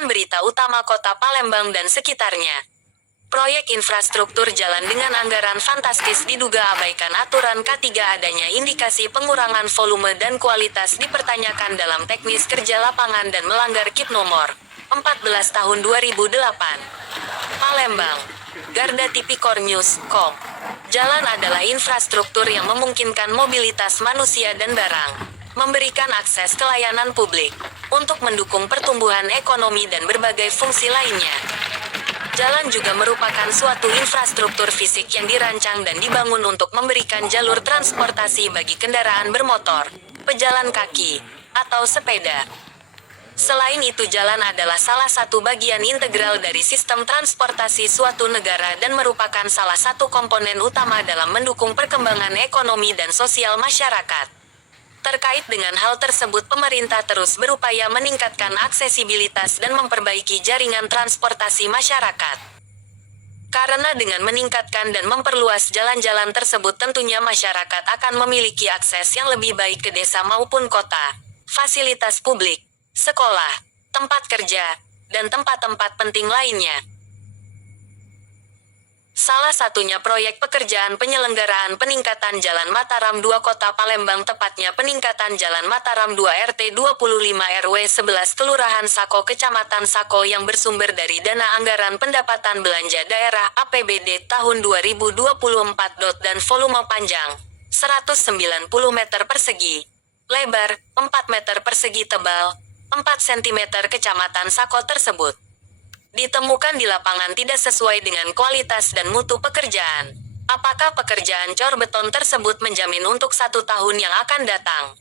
Papan berita utama Kota Palembang dan sekitarnya. Proyek infrastruktur jalan dengan anggaran fantastis diduga abaikan aturan K3. Adanya indikasi pengurangan volume dan kualitas dipertanyakan dalam teknis kerja lapangan dan melanggar KIP nomor 14 tahun 2008. Palembang, Garda Tipikor News, Com. Jalan adalah infrastruktur yang memungkinkan mobilitas manusia dan barang, memberikan akses ke layanan publik, untuk mendukung pertumbuhan ekonomi dan berbagai fungsi lainnya. Jalan juga merupakan suatu infrastruktur fisik yang dirancang dan dibangun untuk memberikan jalur transportasi bagi kendaraan bermotor, pejalan kaki, atau sepeda. Selain itu, jalan adalah salah satu bagian integral dari sistem transportasi suatu negara dan merupakan salah satu komponen utama dalam mendukung perkembangan ekonomi dan sosial masyarakat. Terkait dengan hal tersebut, pemerintah terus berupaya meningkatkan aksesibilitas dan memperbaiki jaringan transportasi masyarakat. Karena dengan meningkatkan dan memperluas jalan-jalan tersebut, tentunya masyarakat akan memiliki akses yang lebih baik ke desa maupun kota, fasilitas publik, sekolah, tempat kerja, dan tempat-tempat penting lainnya. Salah satunya proyek pekerjaan penyelenggaraan peningkatan Jalan Mataram 2 Kota Palembang, tepatnya peningkatan Jalan Mataram 2 RT 25 RW 11 Kelurahan Sako Kecamatan Sako yang bersumber dari dana anggaran pendapatan belanja daerah APBD tahun 2024. Dan volume panjang 190 meter persegi, lebar 4 meter persegi, tebal 4 cm Kecamatan Sako tersebut ditemukan di lapangan tidak sesuai dengan kualitas dan mutu pekerjaan. Apakah pekerjaan cor beton tersebut menjamin untuk 1 tahun yang akan datang?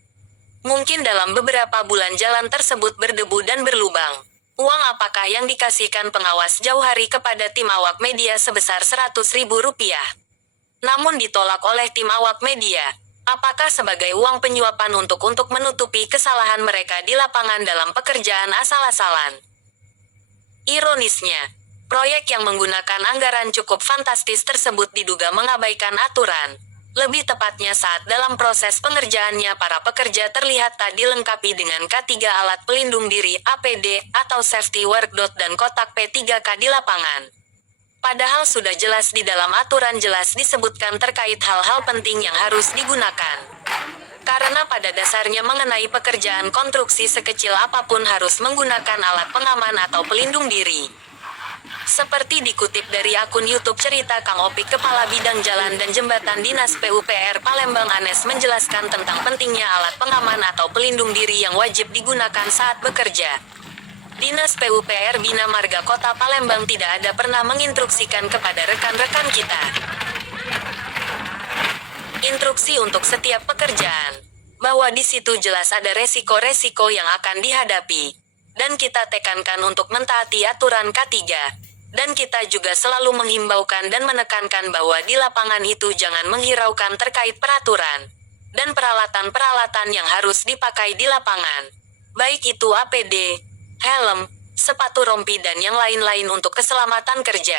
Mungkin dalam beberapa bulan jalan tersebut berdebu dan berlubang. Uang apakah yang dikasihkan pengawas jauh hari kepada tim awak media sebesar Rp100.000? Namun ditolak oleh tim awak media. Apakah sebagai uang penyuapan untuk menutupi kesalahan mereka di lapangan dalam pekerjaan asal-asalan? Ironisnya, proyek yang menggunakan anggaran cukup fantastis tersebut diduga mengabaikan aturan. Lebih tepatnya saat dalam proses pengerjaannya para pekerja terlihat tak dilengkapi dengan K3 alat pelindung diri APD atau safety work dot dan kotak P3K di lapangan. Padahal sudah jelas di dalam aturan jelas disebutkan terkait hal-hal penting yang harus digunakan. Karena pada dasarnya mengenai pekerjaan konstruksi sekecil apapun harus menggunakan alat pengaman atau pelindung diri. Seperti dikutip dari akun YouTube Cerita Kang Opik, Kepala Bidang Jalan dan Jembatan Dinas PUPR Palembang Anes menjelaskan tentang pentingnya alat pengaman atau pelindung diri yang wajib digunakan saat bekerja. Dinas PUPR Bina Marga Kota Palembang tidak ada pernah menginstruksikan kepada rekan-rekan kita instruksi untuk setiap pekerjaan, bahwa di situ jelas ada resiko-resiko yang akan dihadapi. Dan kita tekankan untuk mentaati aturan K3. Dan kita juga selalu menghimbaukan dan menekankan bahwa di lapangan itu jangan menghiraukan terkait peraturan dan peralatan-peralatan yang harus dipakai di lapangan. Baik itu APD, helm, sepatu rompi dan yang lain-lain untuk keselamatan kerja,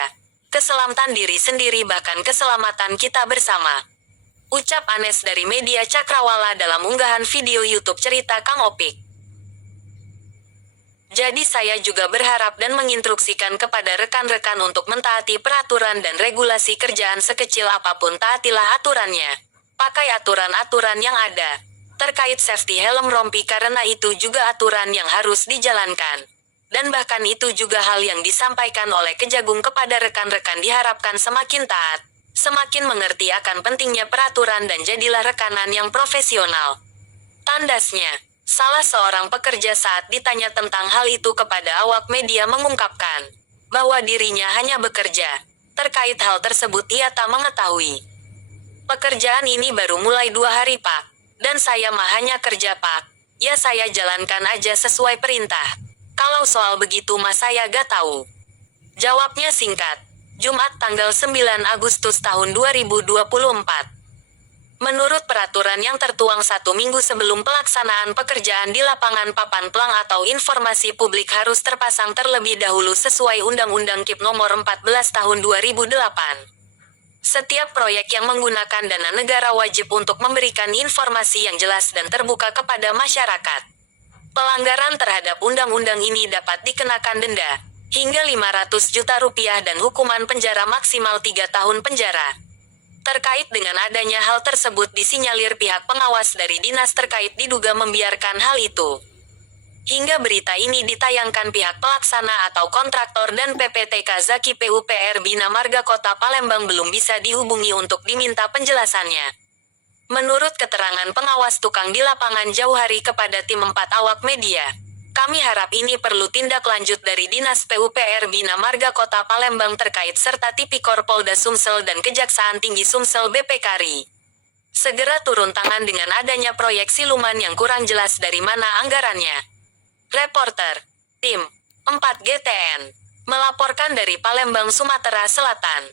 keselamatan diri sendiri, bahkan keselamatan kita bersama. Ucap Anes dari media Cakrawala dalam unggahan video YouTube Cerita Kang Opik. Jadi saya juga berharap dan menginstruksikan kepada rekan-rekan untuk mentaati peraturan dan regulasi kerjaan sekecil apapun, taatilah aturannya. Pakai aturan-aturan yang ada. Terkait safety helm rompi, karena itu juga aturan yang harus dijalankan. Dan bahkan itu juga hal yang disampaikan oleh Kejagung kepada rekan-rekan, diharapkan semakin taat, semakin mengerti akan pentingnya peraturan dan jadilah rekanan yang profesional. Tandasnya, salah seorang pekerja saat ditanya tentang hal itu kepada awak media mengungkapkan bahwa dirinya hanya bekerja. Terkait hal tersebut ia tak mengetahui. Pekerjaan ini baru mulai 2 hari Pak, dan saya mah hanya kerja Pak. Ya saya jalankan aja sesuai perintah. Kalau soal begitu mah saya gak tahu. Jawabnya singkat. Jumat tanggal 9 Agustus tahun 2024. Menurut peraturan yang tertuang 1 minggu sebelum pelaksanaan pekerjaan di lapangan, papan plang atau informasi publik harus terpasang terlebih dahulu sesuai Undang-Undang KIP nomor 14 tahun 2008. Setiap proyek yang menggunakan dana negara wajib untuk memberikan informasi yang jelas dan terbuka kepada masyarakat. Pelanggaran terhadap undang-undang ini dapat dikenakan denda hingga 500 juta rupiah dan hukuman penjara maksimal 3 tahun penjara. Terkait dengan adanya hal tersebut disinyalir pihak pengawas dari dinas terkait diduga membiarkan hal itu. Hingga berita ini ditayangkan pihak pelaksana atau kontraktor dan PPTK Zaki PUPR Bina Marga Kota Palembang belum bisa dihubungi untuk diminta penjelasannya. Menurut keterangan pengawas tukang di lapangan jauh hari kepada tim 4 awak media, kami harap ini perlu tindak lanjut dari Dinas PUPR Bina Marga Kota Palembang terkait serta Tipikor Polda Sumsel dan Kejaksaan Tinggi Sumsel BPKRI. Segera turun tangan dengan adanya proyek siluman yang kurang jelas dari mana anggarannya. Reporter, Tim 4 GTN, melaporkan dari Palembang, Sumatera Selatan.